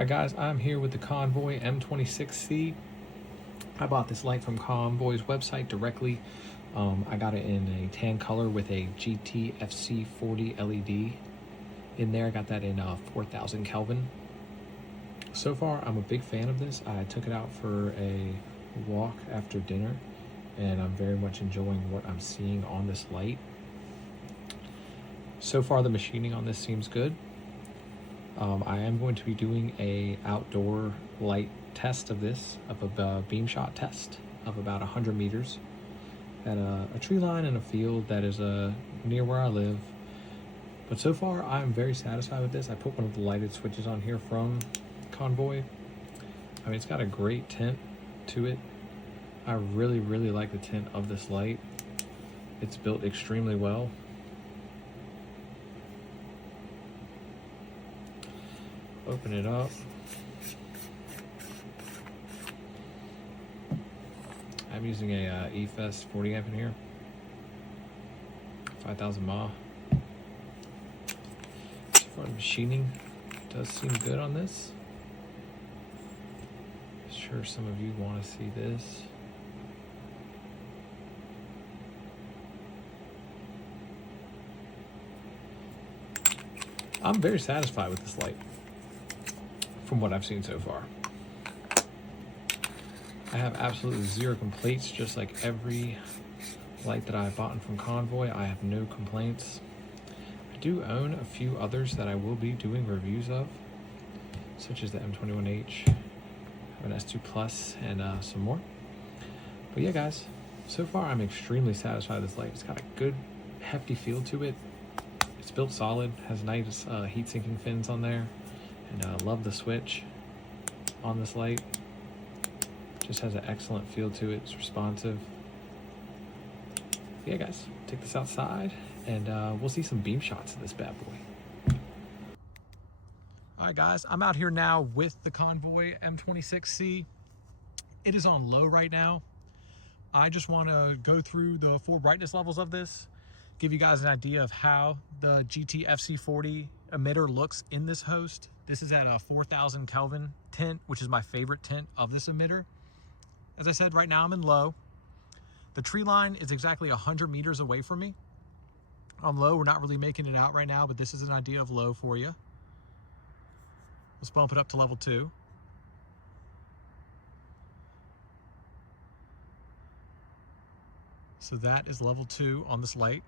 Alright guys, I'm here with the Convoy M26C. I bought this light from Convoy's website directly. I got it in a tan color with a GT FC40 LED in there. I got that in 4000 Kelvin. So far, I'm a big fan of this. I took it out for a walk after dinner, and I'm very much enjoying what I'm seeing on this light. So far, the machining on this seems good. I am going to be doing a outdoor light test of this, of a beam shot test of about 100 meters at a tree line in a field that is near where I live. But so far, I'm very satisfied with this. I put one of the lighted switches on here from Convoy. I mean, it's got a great tint to it. I really like the tint of this light. It's built extremely well. Open it up. I'm using a EFS 40 amp in here, 5000 mAh. So far, the machining does seem good on this. Sure, some of you want to see this. I'm very satisfied with this light from what I've seen so far. I have absolutely zero complaints, just like every light that I've bought from Convoy. I have no complaints. I do own a few others that I will be doing reviews of, such as the M21H, an S2 Plus, and some more. But yeah, guys, so far I'm extremely satisfied with this light. It's got a good, hefty feel to it. It's built solid, has nice heat sinking fins on there, and love the switch on this light. Just has an excellent feel to it. It's responsive. Yeah, guys, take this outside, and we'll see some beam shots of this bad boy. All right, guys, I'm out here now with the Convoy M26C. It is on low right now. I just want to go through the 4 brightness levels of this, give you guys an idea of how the GT FC40 emitter looks in this host. This is at a 4000 Kelvin tint, which is my favorite tint of this emitter. As I said, right now I'm in low. The tree line is exactly 100 meters away from me. On low, we're not really making it out right now, but this is an idea of low for you. Let's bump it up to level 2. So that is level 2 on this light.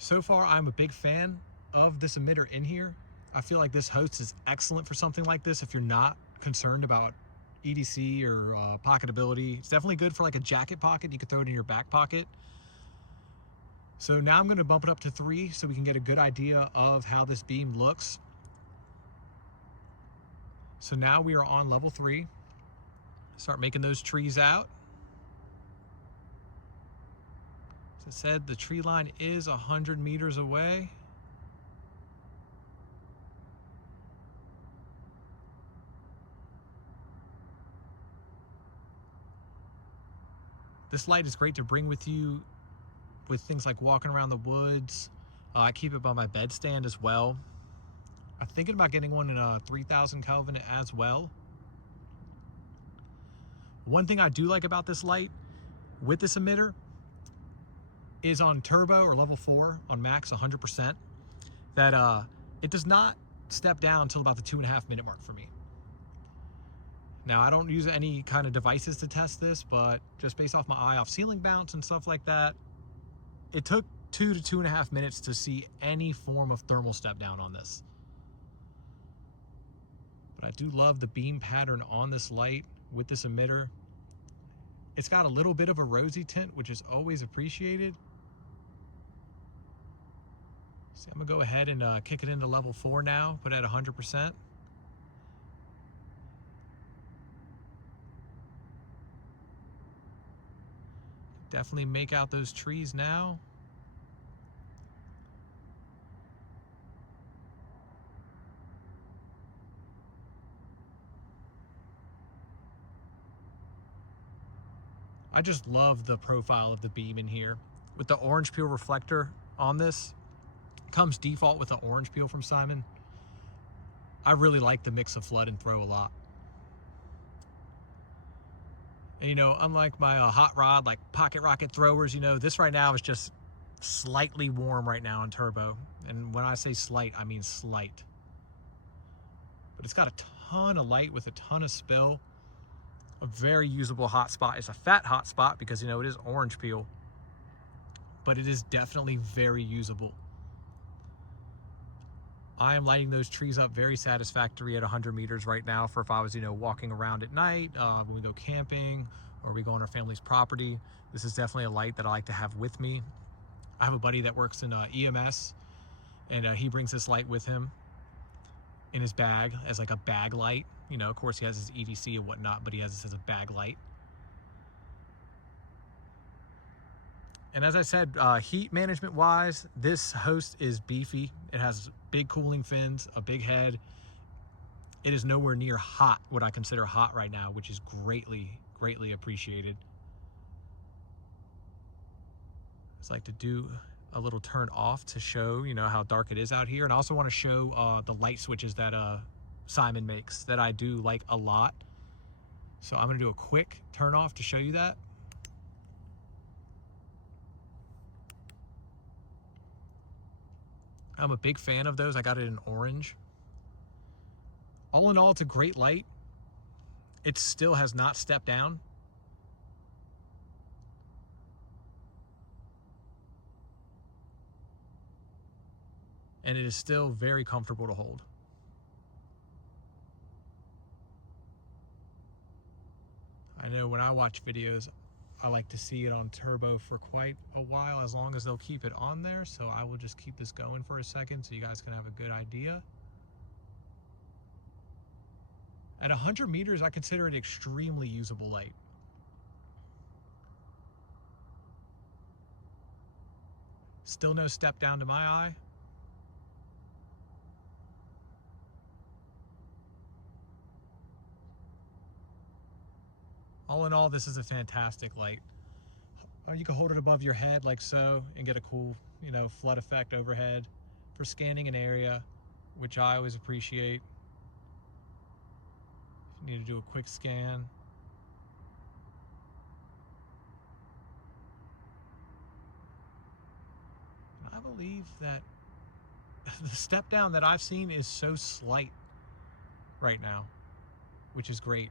So far, I'm a big fan of this emitter in here. I feel like this host is excellent for something like this if you're not concerned about EDC or pocketability. It's definitely good for like a jacket pocket. You could throw it in your back pocket. So now I'm going to bump it up to 3 so we can get a good idea of how this beam looks. So now we are on level 3. Start making those trees out. As I said, the tree line is 100 meters away. This light is great to bring with you with things like walking around the woods. I keep it by my bedstand as well. I'm thinking about getting one in a 3000 Kelvin as well. One thing I do like about this light with this emitter is on turbo or level 4 on max 100%, that it does not step down until about the 2.5 minute mark for me. Now, I don't use any kind of devices to test this, but just based off my eye off ceiling bounce and stuff like that, it took 2 to 2.5 minutes to see any form of thermal step down on this. But I do love the beam pattern on this light with this emitter. It's got a little bit of a rosy tint, which is always appreciated. So I'm gonna go ahead and kick it into level 4 now, put it at 100%. Definitely make out those trees now. I just love the profile of the beam in here. With the orange peel reflector on this, Comes default with an orange peel from Simon. I really like the mix of flood and throw a lot. And, you know, unlike my hot rod, like pocket rocket throwers, you know, this right now is just slightly warm right now in turbo. And when I say slight, I mean slight. But it's got a ton of light with a ton of spill. A very usable hot spot. It's a fat hot spot because, you know, it is orange peel. But it is definitely very usable. I am lighting those trees up very satisfactory at 100 meters right now for if I was, you know, walking around at night, when we go camping or we go on our family's property. This is definitely a light that I like to have with me. I have a buddy that works in EMS, and he brings this light with him in his bag as like a bag light. You know, of course he has his EDC and whatnot, but he has this as a bag light. And as I said, heat management wise, this host is beefy. It has big cooling fins, a big head. It is nowhere near hot, what I consider hot right now, which is greatly, greatly appreciated. It's like to do a little turn off to show, you know, how dark it is out here. And I also want to show the light switches that Simon makes that I do like a lot. So I'm going to do a quick turn off to show you that. I'm a big fan of those. I got it in orange. All in all, it's a great light. It still has not stepped down. And it is still very comfortable to hold. I know when I watch videos, I like to see it on turbo for quite a while, as long as they'll keep it on there. So I will just keep this going for a second so you guys can have a good idea. At 100 meters, I consider it extremely usable light. Still no step down to my eye. All in all, this is a fantastic light. You can hold it above your head like so and get a cool, you know, flood effect overhead for scanning an area, which I always appreciate. If you need to do a quick scan. I believe that the step down that I've seen is so slight right now, which is great.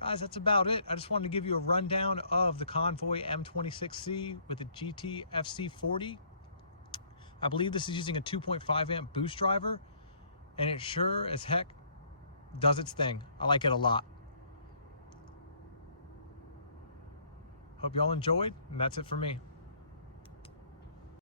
Guys, that's about it. I just wanted to give you a rundown of the Convoy M26C with the GT FC40. I believe this is using a 2.5 amp boost driver, and it sure as heck does its thing. I like it a lot. Hope y'all enjoyed, and that's it for me.